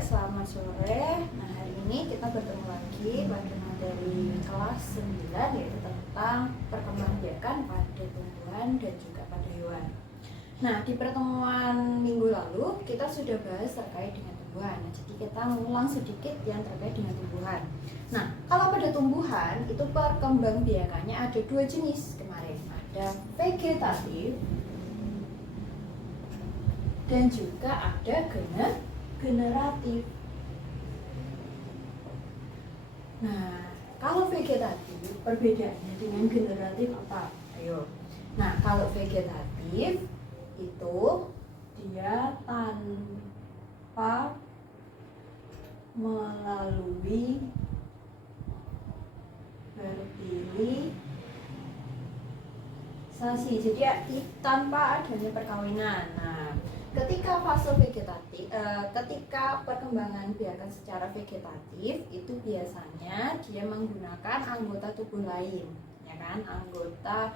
selamat sore. Nah, hari ini kita bertemu lagi pada materi kelas 9, yaitu tentang perkembangbiakan pada tumbuhan dan juga pada hewan. Nah, di pertemuan minggu lalu kita sudah bahas terkait dengan tumbuhan. Nah, jadi kita mengulang sedikit yang terkait dengan tumbuhan. Nah, kalau pada tumbuhan itu perkembangbiakannya ada dua jenis kemarin. Ada vegetatif dan juga ada generatif. Nah, kalau vegetatif perbedaannya dengan generatif apa? Ayo. Nah, kalau vegetatif itu dia tanpa melalui fertilisasi. Jadi tanpa adanya perkawinan. Nah, ketika fase vegetatif, ketika perkembangan biakan secara vegetatif itu biasanya dia menggunakan anggota tubuh lain, ya kan? Anggota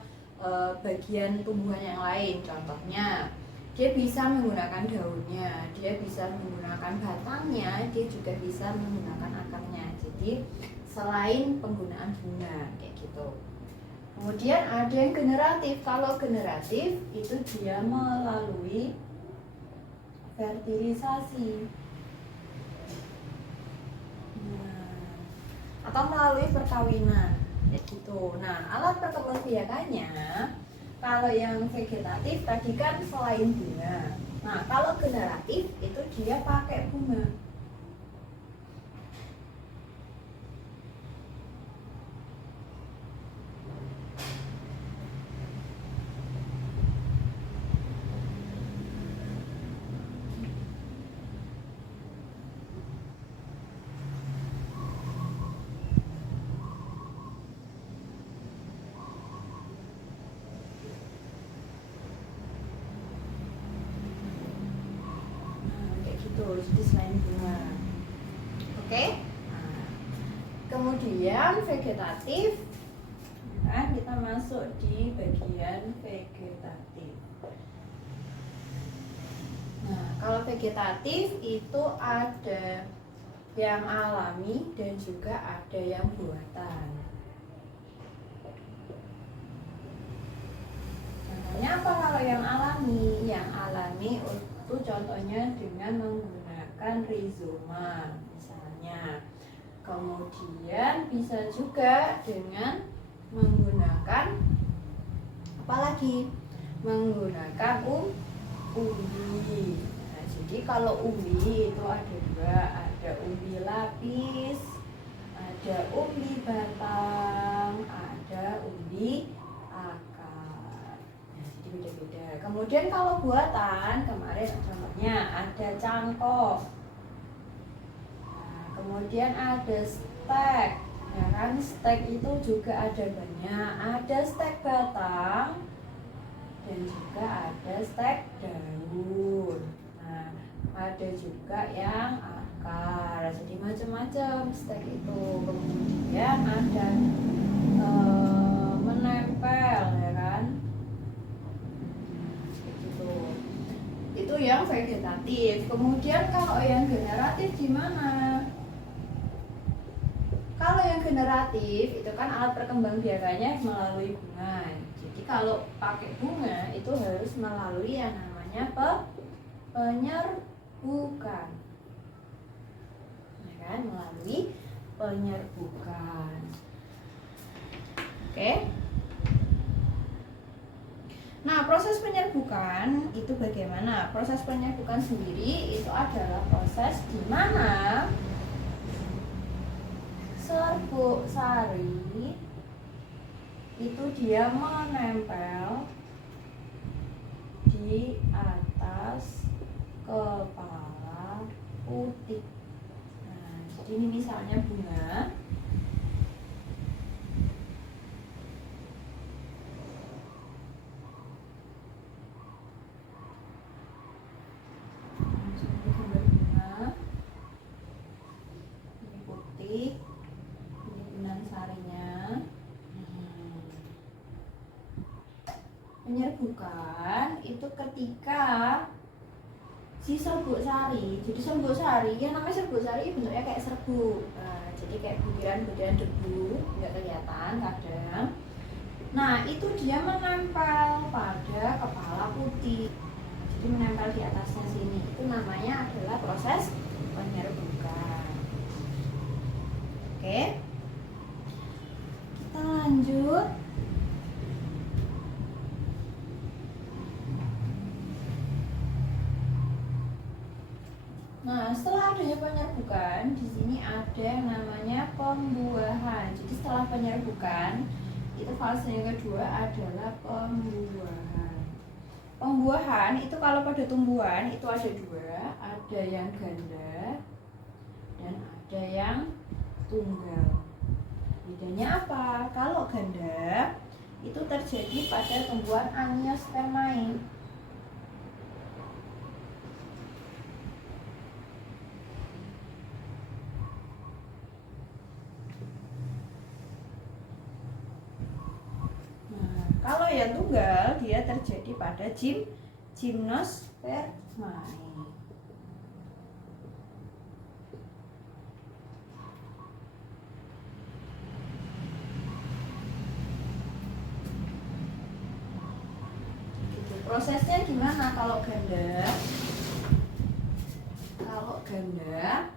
bagian tumbuhan yang lain. Contohnya, dia bisa menggunakan daunnya, dia bisa menggunakan batangnya, dia juga bisa menggunakan akarnya. Jadi selain penggunaan bunga kayak gitu. Kemudian ada yang generatif. Kalau generatif itu dia melalui fertilisasi, atau melalui perkawinan, kayak gitu. Nah, alat perkembangbiakannya kalau yang vegetatif tadi kan selain bunga. Nah, kalau generatif itu dia pakai bunga. Jadi selain bunga. Oke? Nah, kemudian vegetatif, nah, kita masuk di bagian vegetatif. Nah, kalau vegetatif itu ada yang alami dan juga ada yang buatan. Contohnya apa kalau yang alami? Yang alami itu contohnya dengan menggunakan rizoma misalnya. Kemudian bisa juga dengan menggunakan apa lagi? Menggunakan umbi. Nah, jadi kalau umbi itu ada dua, ada umbi lapis, ada umbi batang, ada umbi akar. Nah, jadi beda-beda. Kemudian kalau buatan kemarin contohnya ada cangkok. Nah, kemudian ada stek. Ya kan, stek itu juga ada banyak. Ada stek batang dan juga ada stek daun. Nah, ada juga yang akar. Jadi macam-macam stek itu. Kemudian ada menempel, ya kan? Gitu. Itu yang vegetatif. Kemudian kalau yang generatif gimana? Kalau yang generatif itu kan alat perkembangbiakannya melalui bunga. Jadi kalau pakai bunga itu harus melalui yang namanya penyerbukan. Ya kan? Melalui penyerbukan. Oke? Nah, proses penyerbukan itu bagaimana? Proses penyerbukan sendiri itu adalah proses di mana serbuk sari itu dia menempel di atas kepala putik. Nah, jadi ini misalnya bunga. Ini putik. Sarinya. Penyerbukan itu ketika si serbuk sari. Jadi serbuk sari, yang namanya serbuk sari bentuknya kayak serbuk. Nah, jadi kayak butiran-butiran debu, nggak kelihatan kadang. Nah, itu dia menempel pada kepala putih. Jadi menempel di atasnya sini. Itu namanya adalah proses penyerbukan. Oke. Kita lanjut. Nah, setelah adanya penyerbukan, di sini ada yang namanya pembuahan. Jadi setelah penyerbukan, itu fase yang kedua adalah pembuahan. Pembuahan itu kalau pada tumbuhan itu ada dua, ada yang ganda dan ada yang tunggal. Bedanya apa? Kalau ganda itu terjadi pada tumbuhan Angiospermae. Kalau yang tunggal dia terjadi pada Gymnospermae. Gitu. Prosesnya gimana kalau ganda? Kalau ganda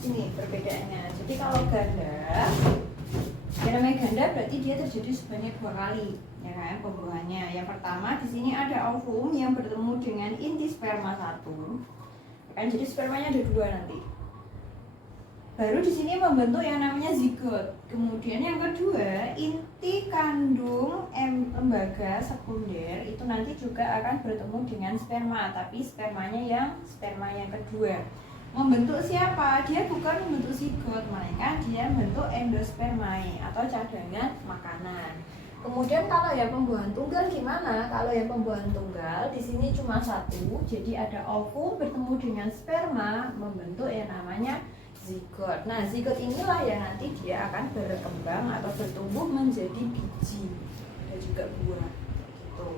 ini perbedaannya. Jadi kalau ganda, yang namanya ganda berarti dia terjadi sebanyak 2 kali, ya kan, pembuahannya. Yang pertama di sini ada ovum yang bertemu dengan inti sperma 1. Kan jadi spermanya ada 2 nanti. Baru di sini membentuk yang namanya zigot. Kemudian yang kedua, inti kandung lembaga sekunder itu nanti juga akan bertemu dengan sperma, tapi spermanya yang sperma yang kedua. Membentuk siapa? Dia bukan membentuk zigot, melainkan dia membentuk endospermae atau cadangan makanan. Kemudian kalau yang pembuahan tunggal gimana? Kalau yang pembuahan tunggal di sini cuma 1, jadi ada ovum bertemu dengan sperma membentuk yang namanya zigot. Nah, zigot inilah yang nanti dia akan berkembang atau bertumbuh menjadi biji dan juga buah. Gitu.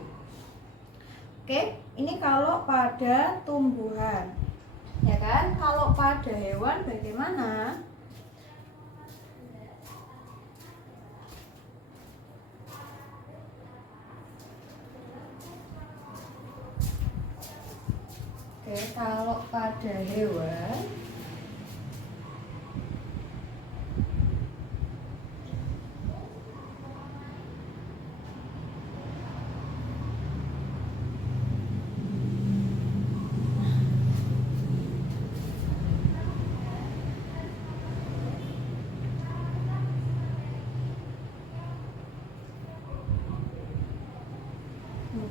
Oke, ini kalau pada tumbuhan. Ya kan? Kalau pada hewan bagaimana? Oke, kalau pada hewan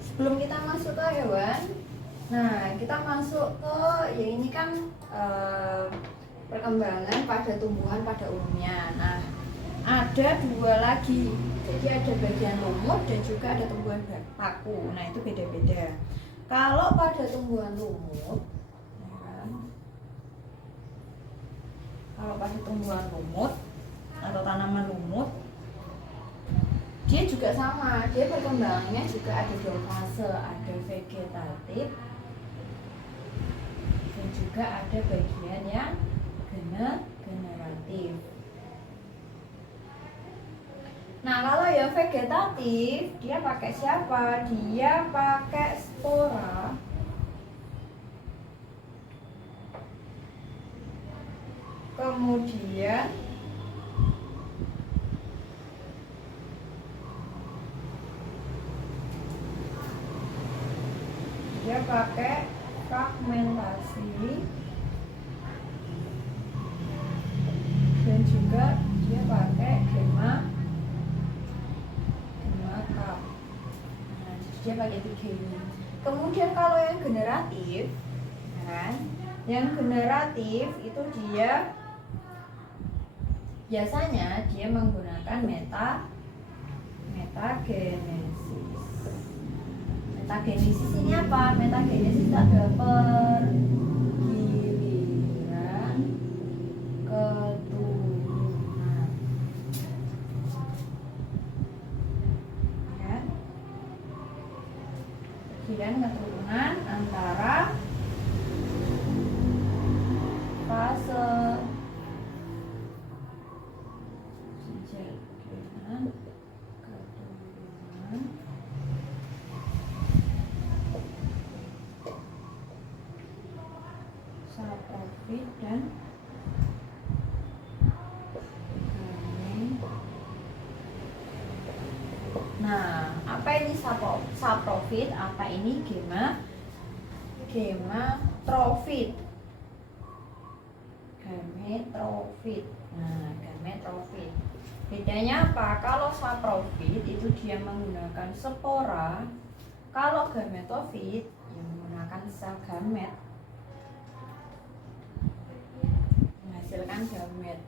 sebelum kita masuk ke hewan, Nah, kita masuk ke ya ini kan perkembangan pada tumbuhan pada umumnya. Nah, ada dua lagi. Jadi ada bagian lumut dan juga ada tumbuhan paku. Nah, itu beda-beda. Kalau pada tumbuhan lumut, ya kan? Kalau pada tumbuhan lumut atau tanaman lumut, dia juga sama. Dia perkembangannya juga ada dua fase, ada vegetatif dan juga ada bagian yang generatif. Nah, kalau yang vegetatif, dia pakai siapa? Dia pakai spora. Kemudian dia pakai fragmentasi dan juga dia pakai gemma cup. Nah, dia pakai 3 ini. Kemudian kalau yang generatif, kan? Yang generatif itu dia biasanya dia menggunakan metagenesis. Metagenesis ini apa? Metagenesis itu adalah pergiliran keturunan. Ya. Pergiliran keturunan antara fase saprofit dan nah, apa ini saprofit? Apa ini gametrofit? Gametrofit. Nah, gametrofit. Bedanya apa? Kalau saprofit itu dia menggunakan spora. Kalau gametofit yang menggunakan sel gamet menghasilkan gamet.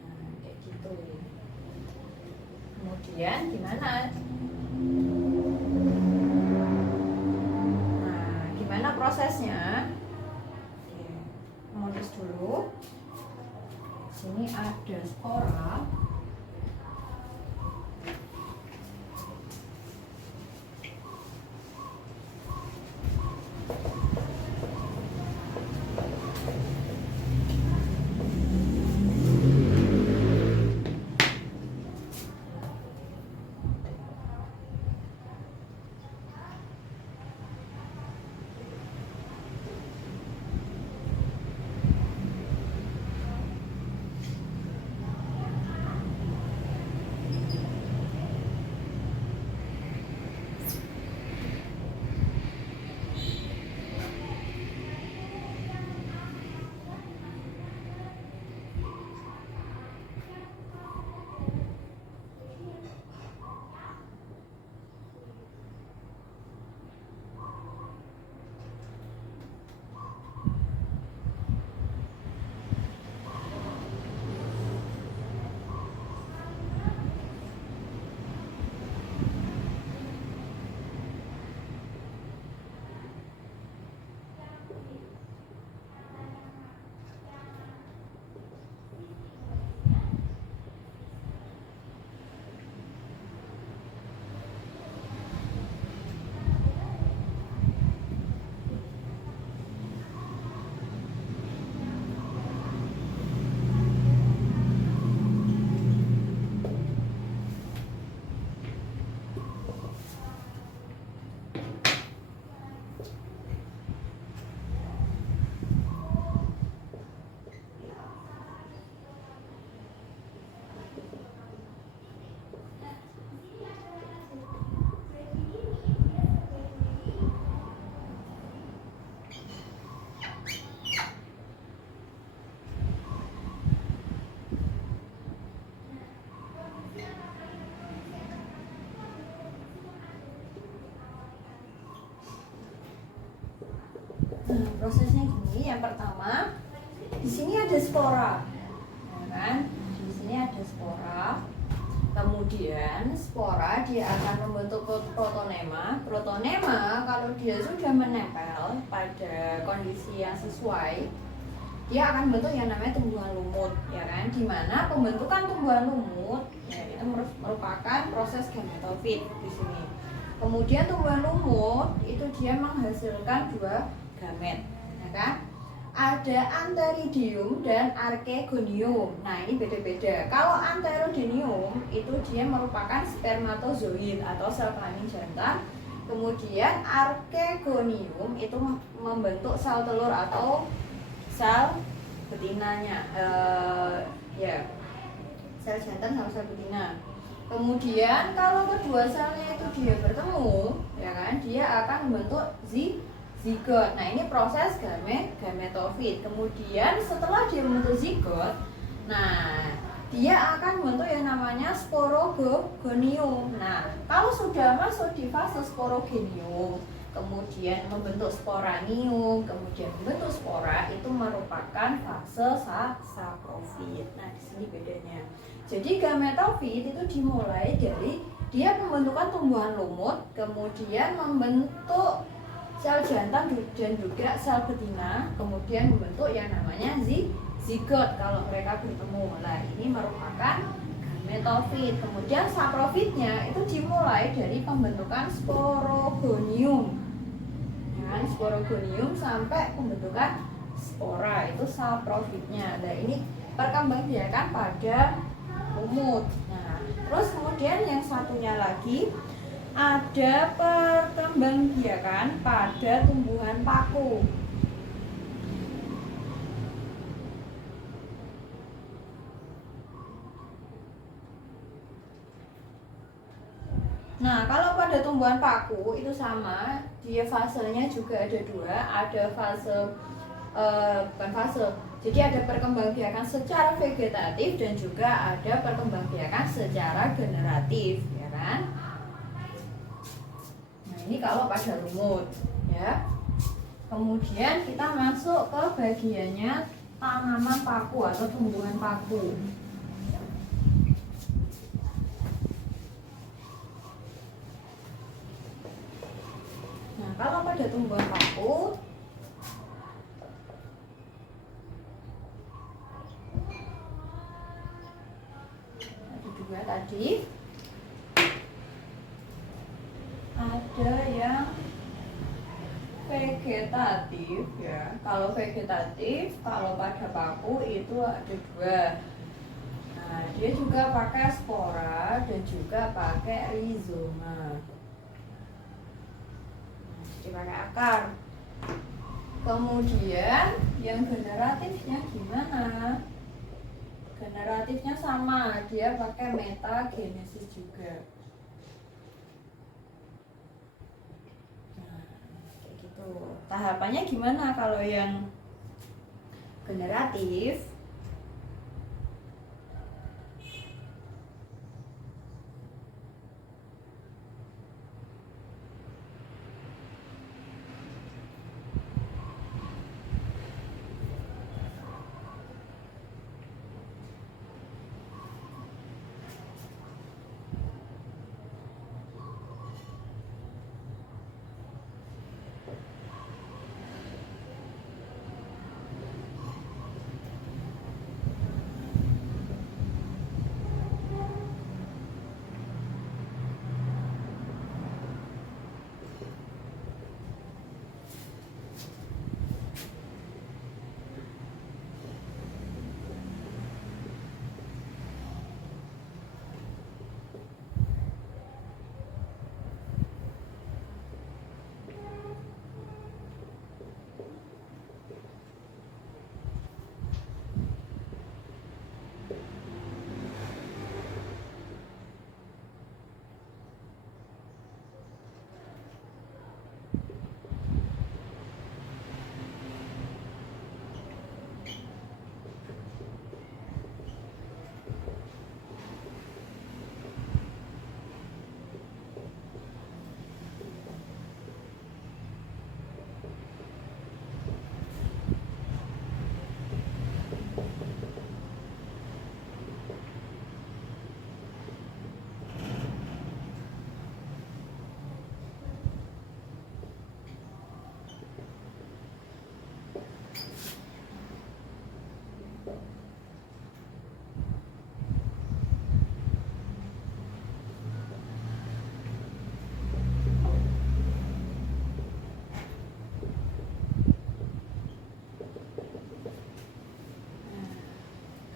Nah, kayak gitu. Kemudian gimana? Nah, gimana prosesnya? Menulis dulu. Sini ada spora. Prosesnya gini, yang pertama di sini ada spora, ya kan? Di sini ada spora. Kemudian spora dia akan membentuk protonema. Protonema kalau dia sudah menempel pada kondisi yang sesuai, dia akan bentuk yang namanya tumbuhan lumut, ya kan? Dimana pembentukan tumbuhan lumut ya, itu merupakan proses gametofit di sini. Kemudian tumbuhan lumut itu dia menghasilkan 2 gamet, ya kan? Ada antheridium dan archegonium. Nah, ini beda-beda. Kalau antheridium itu dia merupakan spermatozoid atau sel kelamin jantan. Kemudian archegonium itu membentuk sel telur atau sel betinanya, ya, sel jantan sama sel betina. Kemudian kalau kedua selnya itu dia bertemu, ya kan, dia akan membentuk zigot. Nah, ini proses gametofit. Kemudian setelah dia membentuk zigot, nah dia akan membentuk yang namanya sporogonium. Nah, kalau sudah masuk di fase sporogonium, kemudian membentuk sporanium, kemudian membentuk spora, itu merupakan fase saprofit. Nah, di sini bedanya. Jadi gametofit itu dimulai dari dia pembentukan tumbuhan lumut, kemudian membentuk sel jantan dan juga sel betina, kemudian membentuk yang namanya zigot kalau mereka bertemu. Nah, ini merupakan gametofit. Kemudian saprofitnya itu dimulai dari pembentukan sporogonium, ya, sporogonium sampai pembentukan spora, itu saprofitnya. Nah, ini perkembangbiakan pada lumut. Nah, terus kemudian yang satunya lagi ada perkembangbiakan pada tumbuhan paku. Nah, kalau pada tumbuhan paku itu sama, dia fasenya juga ada 2, ada fase bukan fase. Jadi ada perkembangbiakan secara vegetatif dan juga ada perkembangbiakan secara generatif, ya kan? Nah, ini kalau pada lumut, ya. Kemudian kita masuk ke bagiannya tanaman paku atau tumbuhan paku. Nah, kalau pada tumbuhan paku, tadi ada yang vegetatif, ya. Kalau vegetatif, kalau pada paku itu ada 2. Nah, dia juga pakai spora dan juga pakai rizoma. Jadi pakai akar. Kemudian yang generatifnya gimana? Generatifnya sama, dia pakai metagenesis juga. Nah, kayak gitu. Tahapannya gimana kalau yang generatif?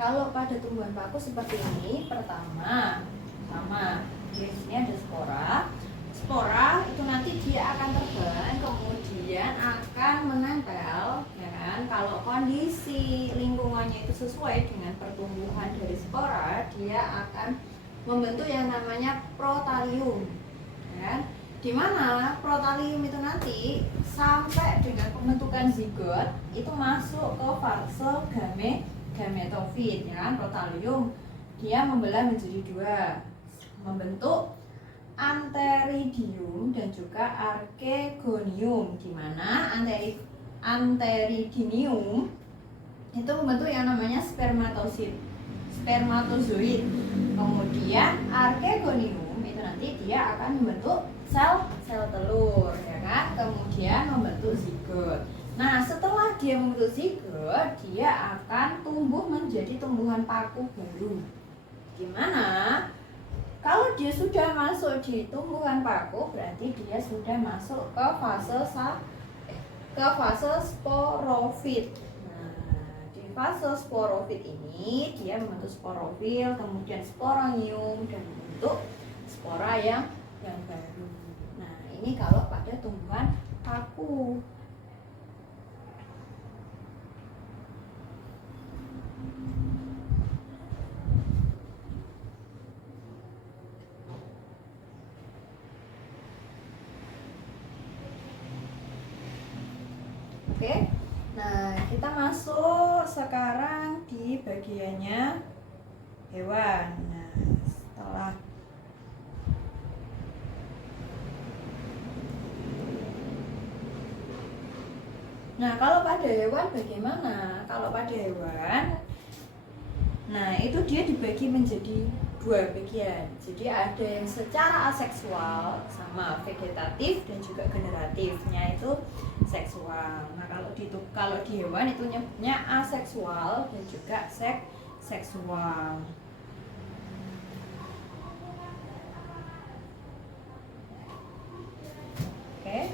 kalau pada tumbuhan paku seperti ini, pertama di sini ada spora. Spora itu nanti dia akan terbang, kemudian akan menempel, ya kan? Kalau kondisi lingkungannya itu sesuai dengan pertumbuhan dari spora, dia akan membentuk yang namanya protalium, ya kan? Di mana protalium itu nanti sampai dengan pembentukan zigot itu masuk ke fase gametofit, ya kan? Protalium dia membelah menjadi dua, membentuk antheridium dan juga archegonium, di mana antheridium itu membentuk yang namanya spermatozoid. Kemudian archegonium itu nanti dia akan membentuk sel telur, ya kan? Kemudian membentuk zigot. Nah, setelah dia membentuk zigot, dia akan tumbuh menjadi tumbuhan paku baru. Gimana? Kalau dia sudah masuk di tumbuhan paku, berarti dia sudah masuk ke fase sporofit. Nah, di fase sporofit ini dia membentuk sporofil, kemudian sporonium dan membentuk spora yang baru. Nah, ini kalau pada tumbuhan paku. Oke, nah kita masuk sekarang di bagiannya hewan. Nah, kalau pada hewan bagaimana? Kalau pada hewan, nah itu dia dibagi menjadi dua bagian. Jadi ada yang secara aseksual sama vegetatif dan juga generatifnya itu seksual. Nah, kalau di hewan itu nyebutnya aseksual dan juga seksual. Oke.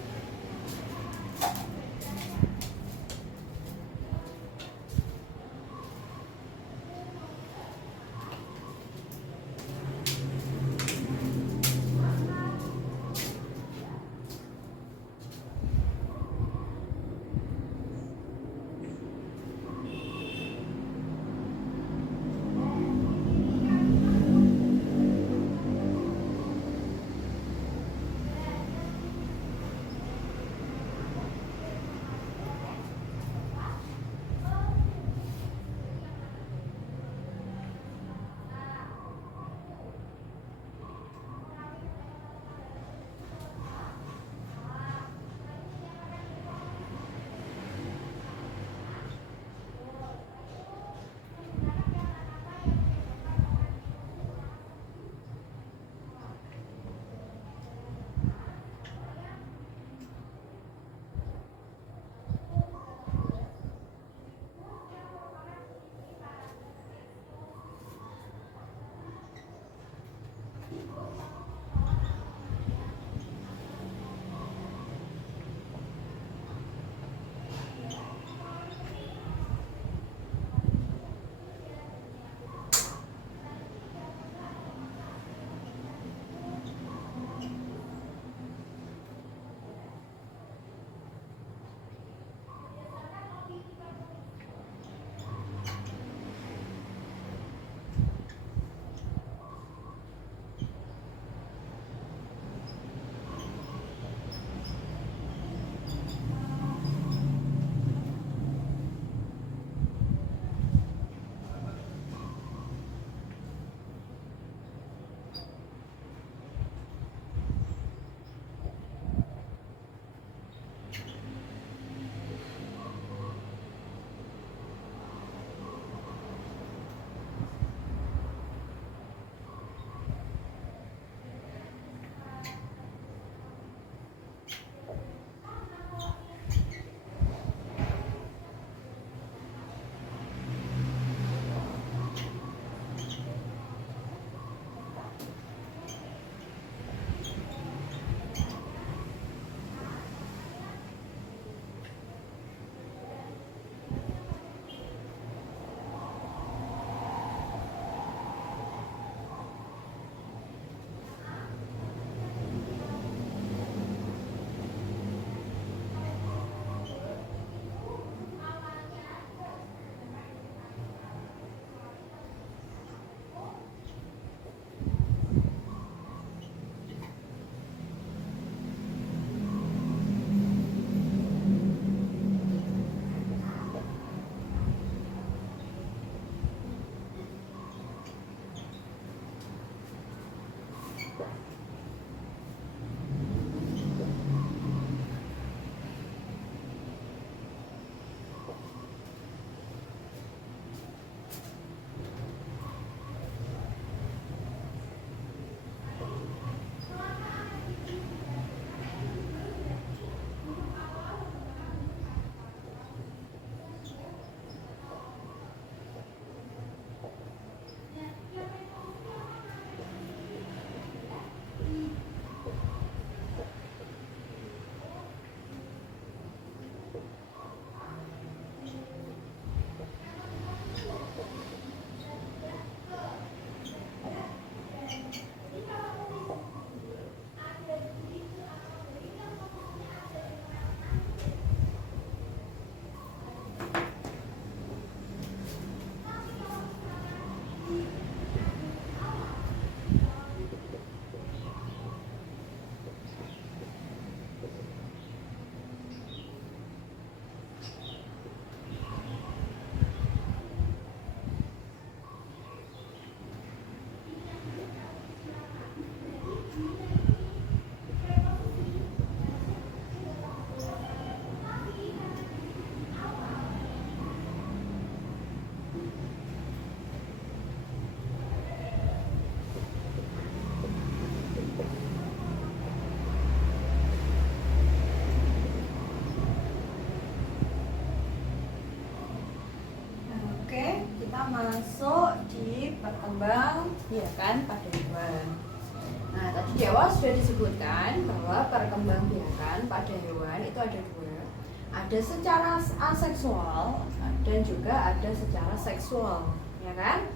itu ada dua. Ada secara aseksual dan juga ada secara seksual, ya kan?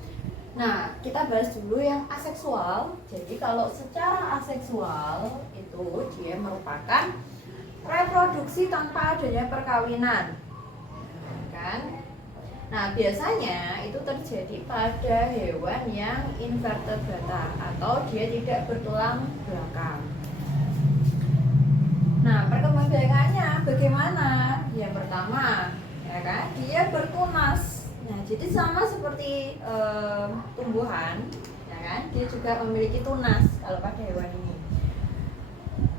Nah, kita bahas dulu yang aseksual. Jadi kalau secara aseksual itu dia merupakan reproduksi tanpa adanya perkawinan, kan? Nah, biasanya itu terjadi pada hewan yang invertebrata atau dia tidak bertulang belakang. Nah, perkembangannya bagaimana? Yang pertama, ya kan, dia bertunas. Nah, jadi sama seperti tumbuhan, ya kan, dia juga memiliki tunas kalau pada hewan ini.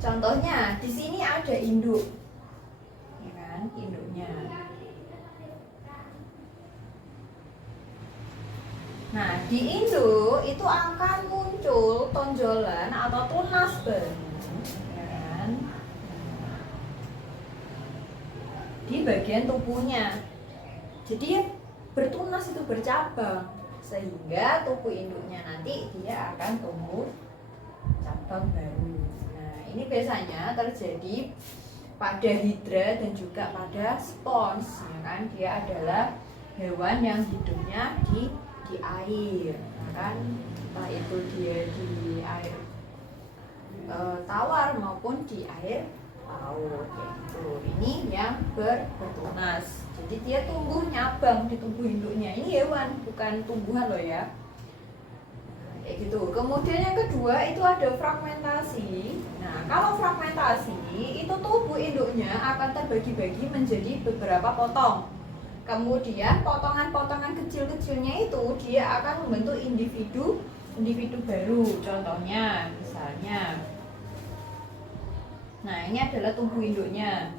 Contohnya, di sini ada induk, ya kan, induknya. Nah, di induk itu akan muncul tonjolan atau tunas baru, ya kan, di bagian tubuhnya. Jadi bertunas itu bercabang, sehingga tubuh induknya nanti dia akan tumbuh cabang baru. Nah, ini biasanya terjadi pada hidra dan juga pada spons, ya kan? Dia adalah hewan yang hidupnya di air, ya kan? Entah itu dia di air tawar maupun di air laut, gitu. Ini yang bertunas. Jadi dia tumbuh nyabang di tubuh induknya. Ini hewan, bukan tumbuhan loh ya. Kayak gitu. Kemudian yang kedua itu ada fragmentasi. Nah, kalau fragmentasi itu tubuh induknya akan terbagi-bagi menjadi beberapa potong. Kemudian potongan-potongan kecil-kecilnya itu dia akan membentuk individu baru. Contohnya, misalnya, nah ini adalah tubuh induknya.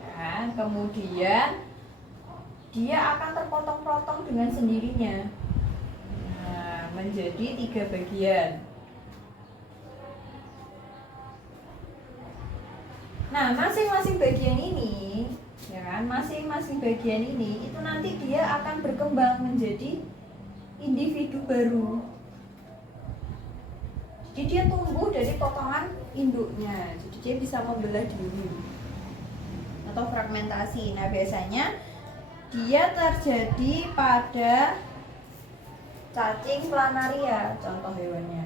Ya, kemudian dia akan terpotong-potong dengan sendirinya. Nah, menjadi 3 bagian. Nah, masing-masing bagian ini, ya kan, masing-masing bagian ini itu nanti dia akan berkembang menjadi individu baru. Jadi dia tumbuh dari potongan induknya. Jadi dia bisa membelah diri atau fragmentasi. Nah, biasanya dia terjadi pada cacing planaria, contoh hewannya.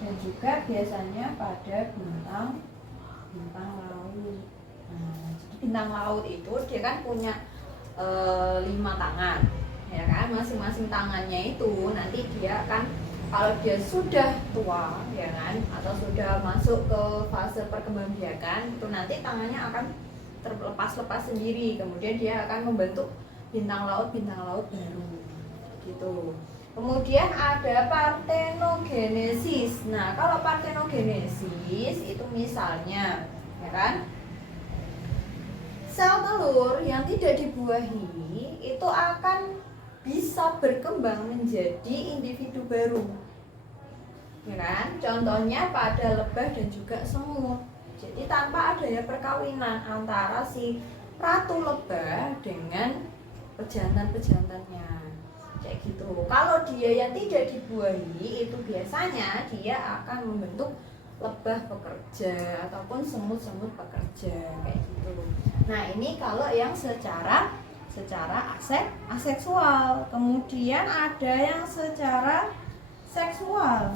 Dan juga biasanya pada bintang laut. Nah, jadi bintang laut itu dia kan punya 5 tangan, ya kan, masing-masing tangannya itu nanti dia akan, kalau dia sudah tua, ya kan, atau sudah masuk ke fase perkembangbiakan, itu nanti tangannya akan terlepas-lepas sendiri, kemudian dia akan membentuk bintang laut baru, gitu. Kemudian ada partenogenesis. Nah, kalau partenogenesis itu misalnya, ya kan, sel telur yang tidak dibuahi itu akan bisa berkembang menjadi individu baru, ya kan? Contohnya pada lebah dan juga semut. Jadi tanpa adanya perkawinan antara si ratu lebah dengan pejantan-pejantannya, kayak gitu. Kalau dia yang tidak dibuahi itu biasanya dia akan membentuk lebah pekerja ataupun semut-semut pekerja, kayak gitu. Nah, ini kalau yang secara aseksual. Kemudian ada yang secara seksual.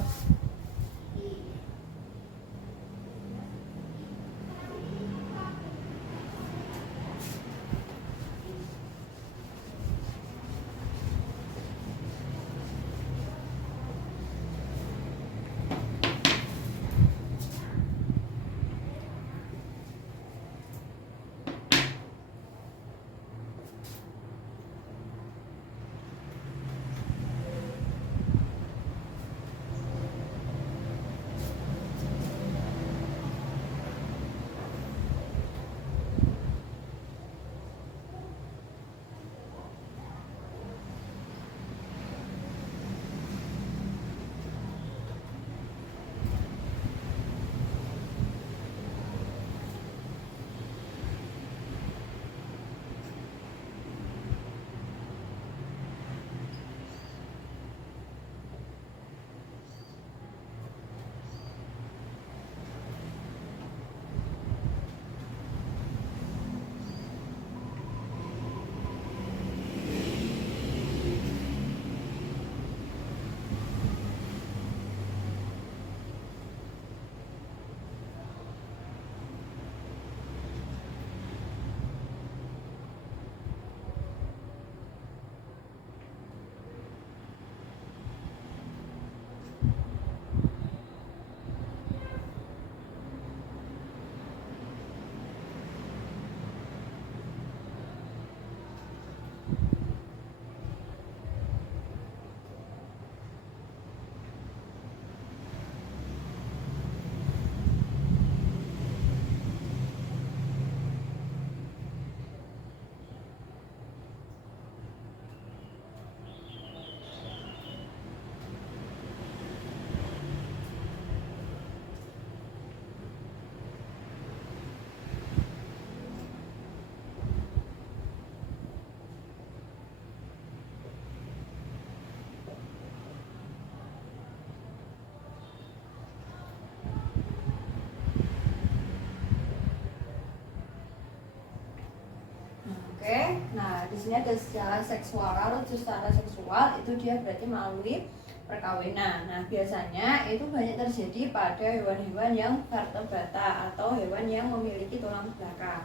Oke, nah di sini ada secara seksual. Kalau secara seksual itu dia berarti melalui perkawinan. Nah biasanya itu banyak terjadi pada hewan-hewan yang vertebrata atau hewan yang memiliki tulang belakang,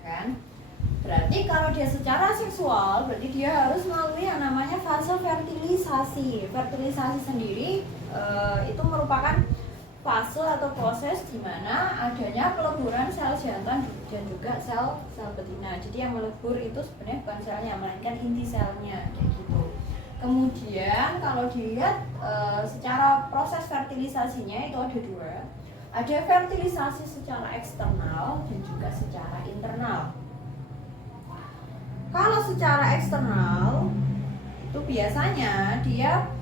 kan? Berarti kalau dia secara seksual, berarti dia harus melalui yang namanya fase fertilisasi. Fertilisasi sendiri itu merupakan fase atau proses di mana adanya peleburan sel jantan dan juga sel betina. Jadi yang melebur itu sebenarnya bukan selnya, melainkan inti selnya, kayak gitu. Kemudian kalau dilihat secara proses fertilisasinya itu ada dua. Ada fertilisasi secara eksternal dan juga secara internal. Kalau secara eksternal itu biasanya dia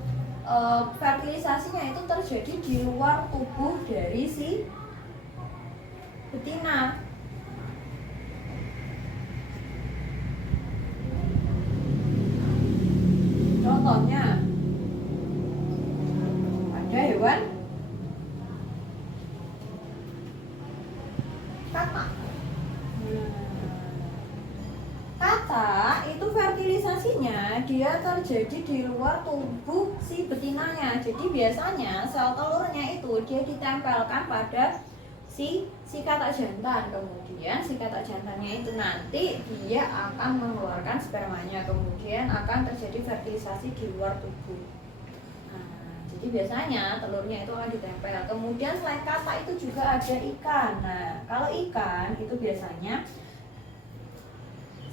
fertilisasinya itu terjadi di luar tubuh dari si betina. Contohnya ada hewan katak. Katak itu fertilisasinya dia terjadi di luar tubuh si betinanya. Jadi biasanya sel telurnya itu dia ditempelkan pada si katak jantan. Kemudian si katak jantannya itu nanti dia akan mengeluarkan spermanya. Kemudian akan terjadi fertilisasi di luar tubuh. Nah, jadi biasanya telurnya itu akan ditempel. Kemudian selain katak itu juga ada ikan. Nah, kalau ikan itu biasanya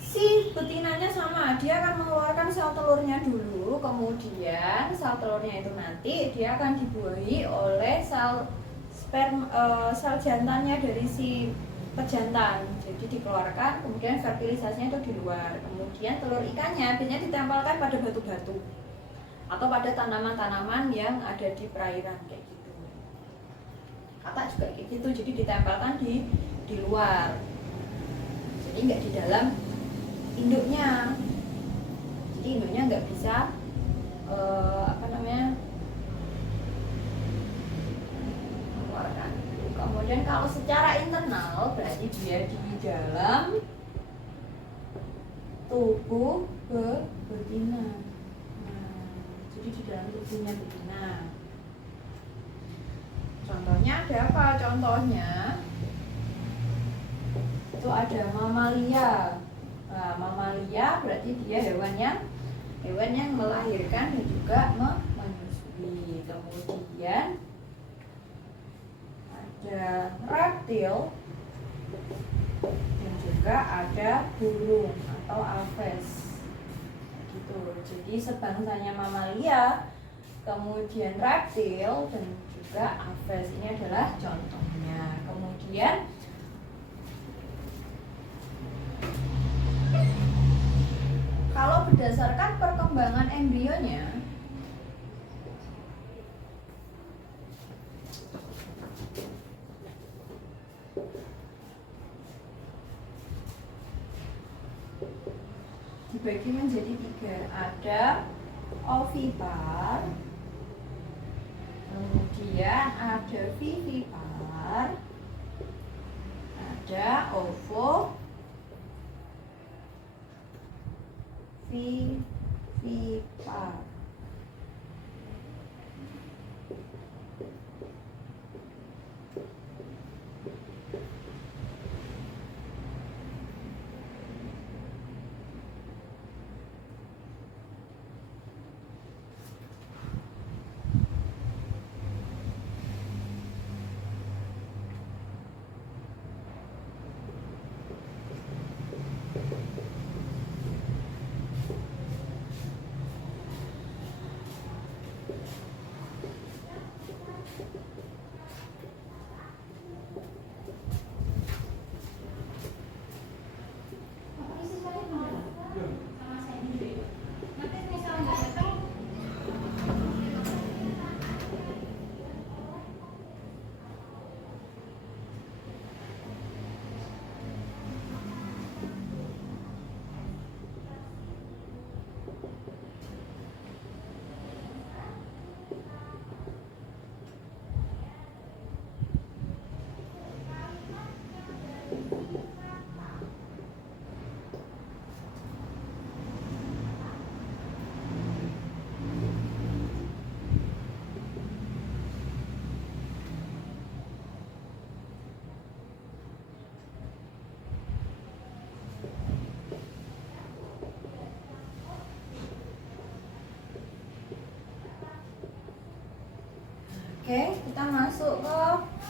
si betinanya sama, dia akan mengeluarkan sel telurnya dulu, kemudian sel telurnya itu nanti dia akan dibuahi oleh sel sel jantannya dari si pejantan. Jadi dikeluarkan, kemudian fertilisasinya itu di luar. Kemudian telur ikannya biasanya ditempelkan pada batu-batu atau pada tanaman-tanaman yang ada di perairan, kayak gitu. Katak juga kayak gitu, jadi ditempelkan di luar. Jadi nggak di dalam induknya, jadi induknya nggak bisa mengeluarkan. Kemudian kalau secara internal berarti dia di dalam tubuh betina. Nah, jadi di dalam tubuhnya betina. Contohnya ada apa? Contohnya itu ada mamalia. Nah, mamalia berarti dia hewan yang melahirkan dan juga menyusui. Kemudian ada reptil dan juga ada burung atau aves, gitu. Jadi sebangsanya mamalia, kemudian reptil dan juga aves, ini adalah contohnya. Kemudian kalau berdasarkan perkembangan embrionya, dibagi menjadi 3. Ada ovipar, kemudian ada vivipar, ada ovovivipar. Oke, kita masuk ke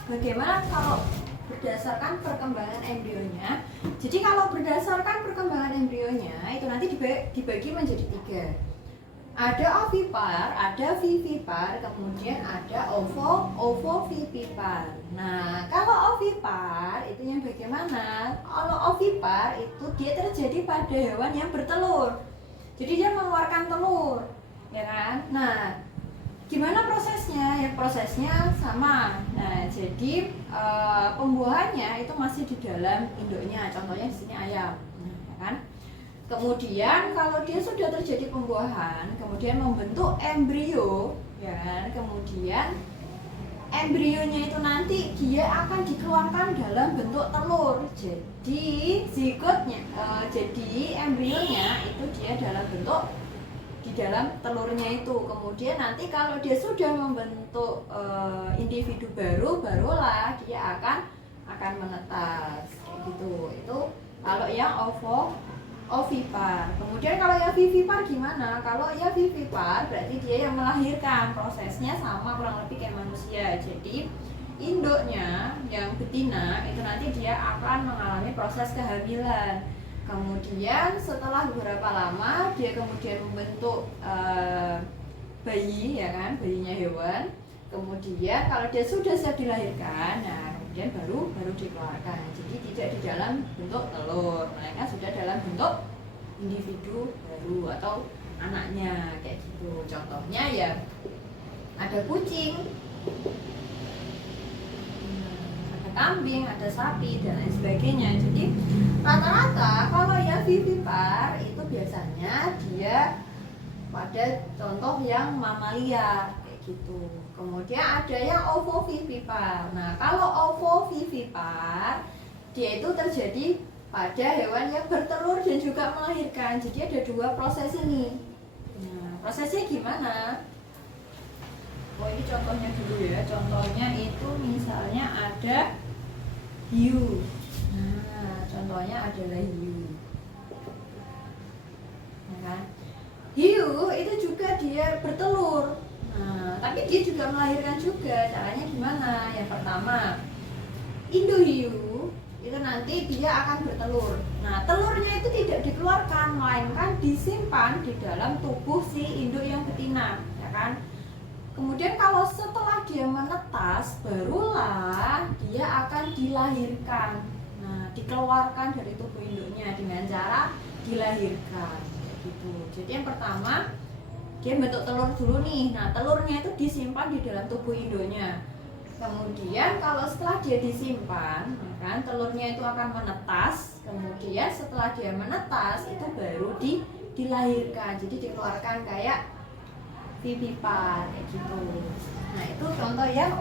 bagaimana kalau berdasarkan perkembangan embrionya. Jadi kalau berdasarkan perkembangan embrionya itu nanti dibagi menjadi 3. Ada ovipar, ada vivipar, kemudian ada ovovivipar. Nah, kalau ovipar itu yang bagaimana? Kalau ovipar itu dia terjadi pada hewan yang bertelur. Jadi dia mengeluarkan telur, ya kan? Nah, gimana prosesnya? Ya prosesnya sama. Nah, jadi pembuahannya itu masih di dalam induknya. Contohnya di sini ayam, ya kan? Kemudian kalau dia sudah terjadi pembuahan, kemudian membentuk embrio, ya kan? Kemudian embrionya itu nanti dia akan dikeluarkan dalam bentuk telur. Jadi zigotnya, jadi embrionya itu dia dalam bentuk di dalam telurnya itu. Kemudian nanti kalau dia sudah membentuk individu barulah dia akan menetas kayak gitu. Itu kalau yang ovipar. Kemudian kalau yang vivipar gimana? Kalau yang vivipar berarti dia yang melahirkan. Prosesnya sama kurang lebih kayak manusia. Jadi induknya yang betina itu nanti dia akan mengalami proses kehamilan. Kemudian setelah beberapa lama dia kemudian membentuk bayi, ya kan, bayinya hewan. Kemudian kalau dia sudah siap dilahirkan, nah kemudian baru dikeluarkan. Jadi tidak di dalam bentuk telur, melainkan sudah dalam bentuk individu baru atau anaknya kayak gitu. Contohnya ya ada kucing, ada kambing, ada sapi dan lain sebagainya. Jadi rata-rata kalau yang vivipar itu biasanya dia pada contoh yang mamalia kayak gitu. Kemudian ada yang ovovivipar. Nah, kalau ovovivipar dia itu terjadi pada hewan yang bertelur dan juga melahirkan. Jadi ada 2 proses ini. Nah, prosesnya gimana? Oh, ini contohnya dulu ya. Contohnya itu misalnya ada hiu. Nah, contohnya adalah hiu. Ya kan? Hiu itu juga dia bertelur. Nah, tapi dia juga melahirkan juga. Caranya gimana? Yang pertama, induk hiu itu nanti dia akan bertelur. Nah, telurnya itu tidak dikeluarkan, melainkan disimpan di dalam tubuh si induk yang betina, ya kan? Kemudian kalau setelah dia menetas, barulah dia akan dilahirkan. Nah, dikeluarkan dari tubuh induknya dengan cara dilahirkan, kayak gitu. Jadi yang pertama dia bentuk telur dulu nih. Nah, telurnya itu disimpan di dalam tubuh induknya. Kemudian kalau setelah dia disimpan, kan telurnya itu akan menetas. Kemudian setelah dia menetas itu baru dilahirkan. Jadi dikeluarkan kayak vivipar kayak gitu. Nah, itu contoh yang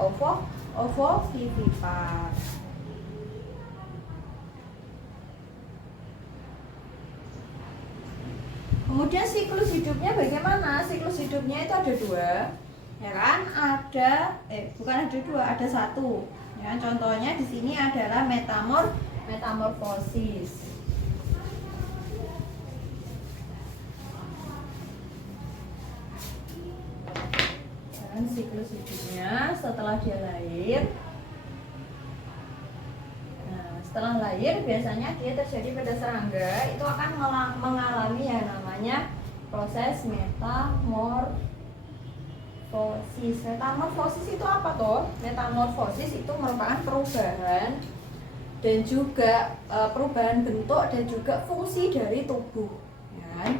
ovovivipar. Kemudian siklus hidupnya bagaimana? Siklus hidupnya itu ada 2, ya kan? Bukan ada 2, ada 1. Ya, contohnya di sini adalah metamorfosis. Dan siklus hidupnya setelah dia lahir. Nah, setelah lahir biasanya dia terjadi pada serangga itu akan mengalami yang namanya proses metamorfosis. Metamorfosis itu apa toh? Metamorfosis itu merupakan perubahan dan juga perubahan bentuk dan juga fungsi dari tubuh. Ya.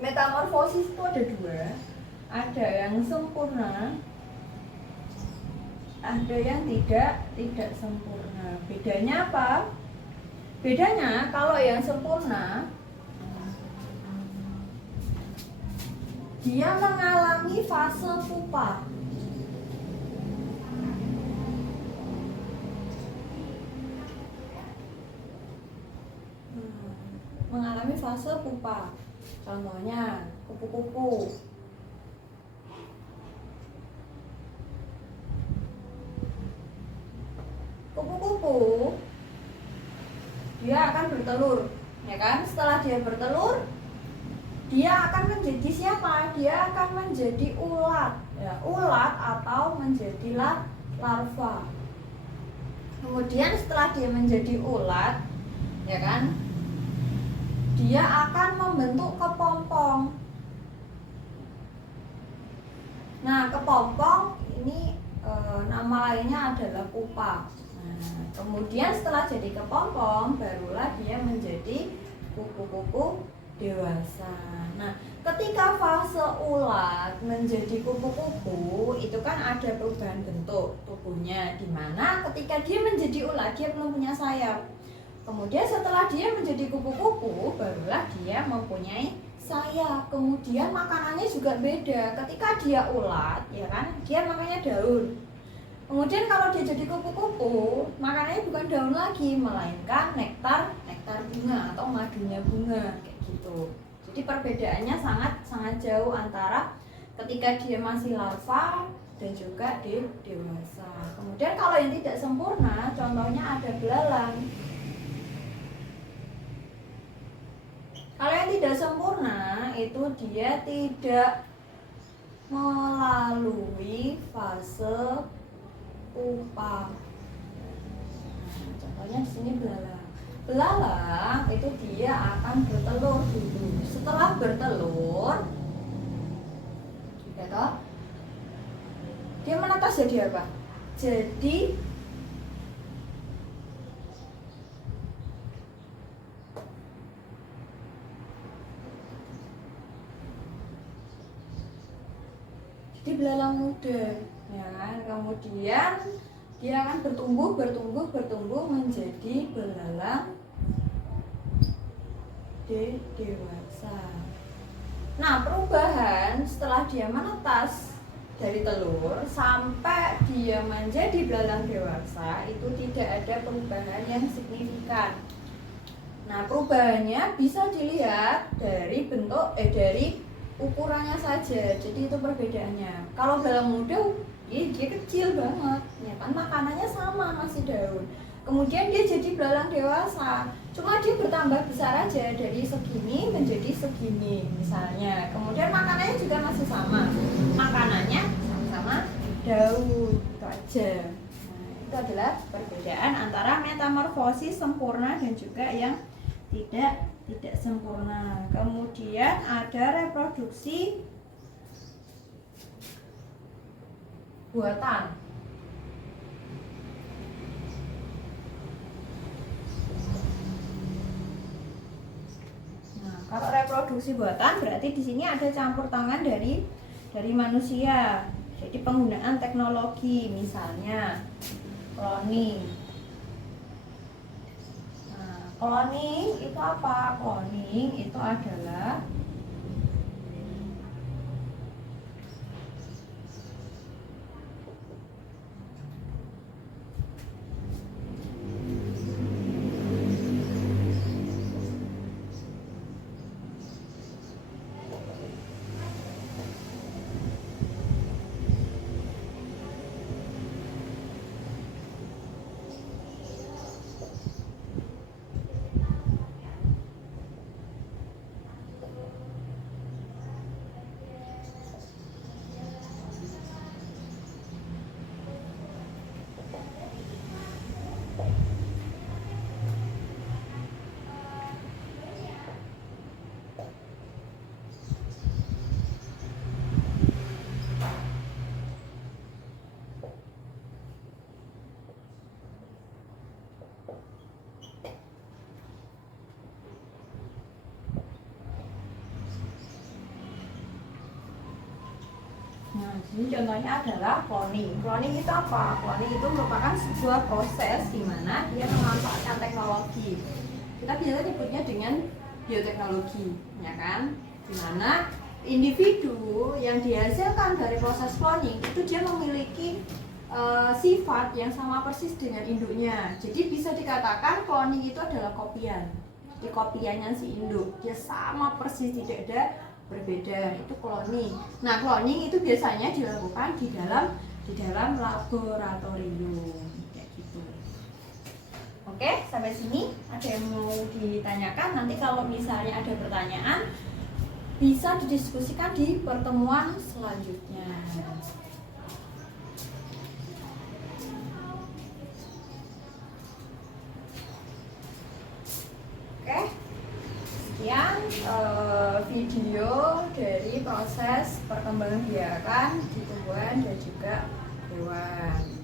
Metamorfosis itu ada 2. Ada yang sempurna, ada yang tidak sempurna. Bedanya apa? Bedanya kalau yang sempurna dia mengalami fase pupa. Mengalami fase pupa. Contohnya kupu-kupu. Kupu-kupu dia akan bertelur, ya kan? Setelah dia bertelur, dia akan menjadi siapa? Dia akan menjadi ulat, ya, ulat atau menjadi larva. Kemudian setelah dia menjadi ulat, ya kan, dia akan membentuk kepompong. Nah, kepompong ini nama lainnya adalah pupa. Nah, kemudian setelah jadi kepompong, barulah dia menjadi kupu-kupu dewasa. Nah, ketika fase ulat menjadi kupu-kupu, itu kan ada perubahan bentuk tubuhnya, di mana ketika dia menjadi ulat, dia belum punya sayap. Kemudian setelah dia menjadi kupu-kupu, barulah dia mempunyai sayap. Kemudian makanannya juga beda. Ketika dia ulat, ya kan, dia makannya daun. Kemudian kalau dia jadi kupu-kupu, makanannya bukan daun lagi, melainkan nektar bunga atau madunya bunga, kayak gitu. Jadi perbedaannya sangat jauh antara ketika dia masih larva dan juga dewasa. Kemudian kalau yang tidak sempurna, contohnya ada belalang. Kalau yang tidak sempurna itu dia tidak melalui fase pupa. Nah, contohnya di sini belalang. Belalang itu dia akan bertelur dulu. Setelah bertelur, ya, dia menetas jadi apa? Jadi belalang muda, ya kan? Kemudian dia akan bertumbuh menjadi belalang dewasa. Nah, perubahan setelah dia menetas dari telur sampai dia menjadi belalang dewasa itu tidak ada perubahan yang signifikan. Nah, perubahannya bisa dilihat dari bentuk dari ukurannya saja. Jadi itu perbedaannya. Kalau belalang muda dia kecil banget, ya kan, makanannya sama, masih daun. Kemudian dia jadi belalang dewasa, cuma dia bertambah besar aja, dari segini menjadi segini misalnya. Kemudian makanannya juga masih sama, makanannya sama-sama daun, itu aja. Nah, itu adalah perbedaan antara metamorfosis sempurna dan juga yang tidak sempurna. Kemudian ada reproduksi buatan. Nah, kalau reproduksi buatan berarti di sini ada campur tangan dari manusia. Jadi penggunaan teknologi, misalnya cloning. Nah, cloning itu apa? Cloning itu adalah ini contohnya adalah cloning. Cloning itu apa? Cloning itu merupakan sebuah proses di mana dia memanfaatkan teknologi. Kita biasanya nyebutnya dengan bioteknologi, ya kan? Di mana individu yang dihasilkan dari proses cloning itu dia memiliki sifat yang sama persis dengan induknya. Jadi bisa dikatakan cloning itu adalah kopian. Jadi kopiannya si induk, dia sama persis, tidak ada berbeda, itu cloning. Nah, cloning itu biasanya dilakukan di dalam laboratorium kayak gitu. Oke, sampai sini ada yang mau ditanyakan? Nanti kalau misalnya ada pertanyaan bisa didiskusikan di pertemuan selanjutnya. Oke, sekian video dari proses perkembangbiakan di tumbuhan dan juga hewan.